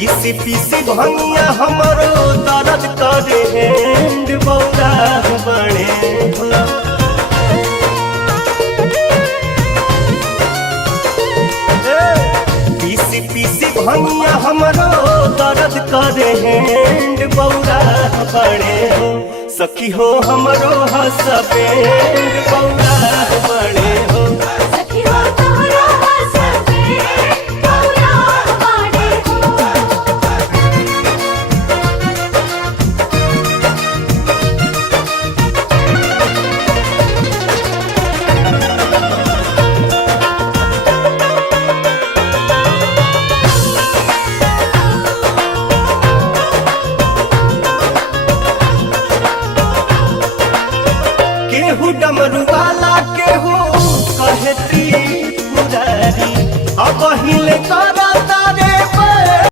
पीसी पीसी भंगिया हमरो दर्द करे हैंड बौरा बड़े हो। पीसी पीसी भंगिया हमरो दर्द करे हैंड बौरा बड़े हो। सखी हो हमरो हसबेंड बौरा बड़े हो। सखी हो तोहरा